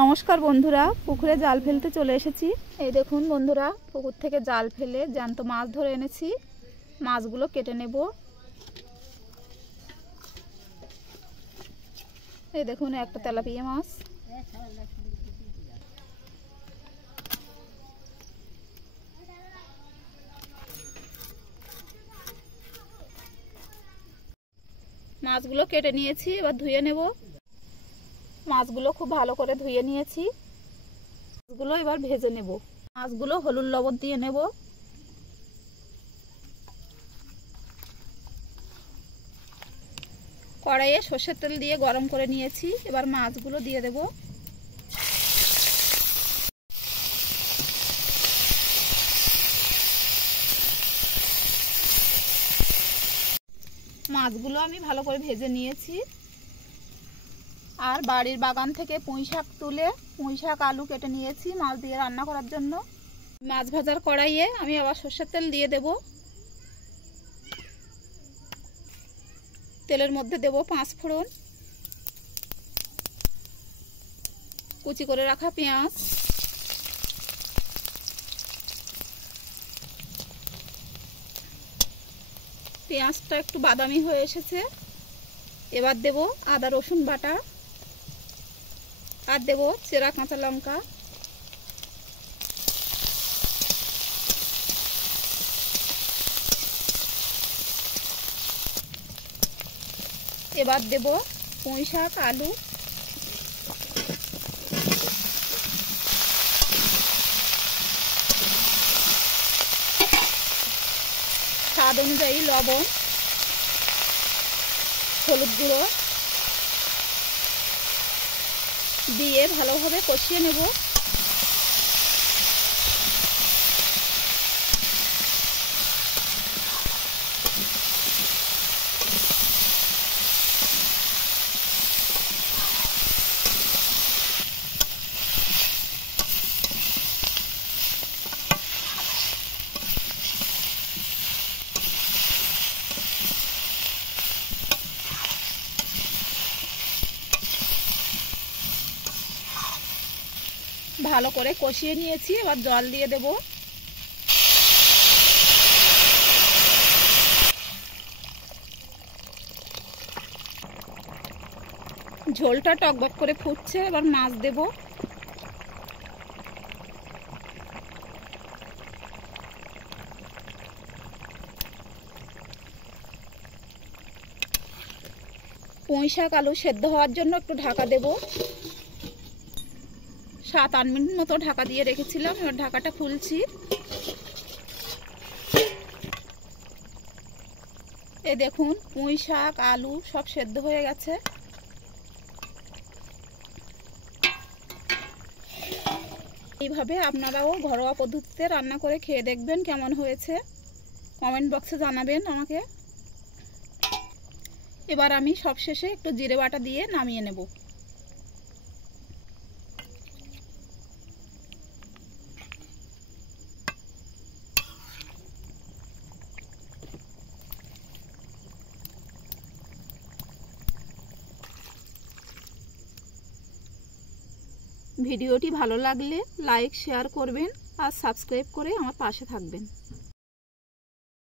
নমস্কার বন্ধুরা, পুকুরে জাল ফেলতে চলে এসেছি। এই দেখুন বন্ধুরা, পুকুর থেকে জাল ফেলে জ্যান্ত মাছ ধরে এনেছি। মাছগুলো কেটে নেব। এই দেখুন একটা তেলাপিয়া মাছ। মাছগুলো কেটে নিয়েছি, এবার ধুয়ে নেব। মাছগুলো খুব ভালো করে ধুয়ে নিয়েছি। মাছগুলো এবার ভেজে নেব। মাছগুলো হলুদ লবণ দিয়ে নেব। কড়াইয়ে সর্ষের তেল দিয়ে গরম করে নিয়েছি। এবার মাছগুলো দিয়ে দেব। মাছগুলো আমি ভালো করে ভেজে নিয়েছি। আর বাড়ির বাগান থেকে পুঁই শাক তুলে পুঁই শাক আলু কেটে নিয়েছি মাছ দিয়ে রান্না করার জন্য। মাছ ভাজার কড়াইয়ে আমি আবার সর্ষের তেল দিয়ে দেব। তেলের মধ্যে দেব 5 ফোড়ন, কুচি করে রাখা পেঁয়াজ, পেঁয়াজটা একটু বাদামি হয়ে এসেছে। এবার দেব আদা রসুন বাটা, আর দেব চেরা কাঁচা লঙ্কা। এবার দেব পুঁই শাক আলু, স্বাদ অনুযায়ী লবণ, হলুদ গুঁড়ো দিয়ে ভালোভাবে কষিয়ে নেব। ভালো করে কষিয়ে নিয়েছি, এবার জল দিয়ে দেব। ঝোলটা টকবক করে ফুটছে, এবার মাছ দেব। পুঁই শাক আলু সেদ্ধ হওয়ার জন্য একটু ঢাকা দেব। 7-8 মিনিট মতো ঢাকা দিয়ে রেখেছিলাম। এবার ঢাকাটা খুলছি। এই দেখুন পুঁই শাক আলু সব সেদ্ধ হয়ে গেছে। এইভাবে আপনারাও ঘরোয়া পদ্ধতিতে রান্না করে খেয়ে দেখবেন কেমন হয়েছে। কমেন্ট বক্সে জানাবেন আমাকে। এবার আমি সবশেষে একটু জিরে বাটা দিয়ে নামিয়ে নেব। ভিডিওটি ভালো লাগলে লাইক শেয়ার করবেন আর সাবস্ক্রাইব করে আমার পাশে থাকবেন।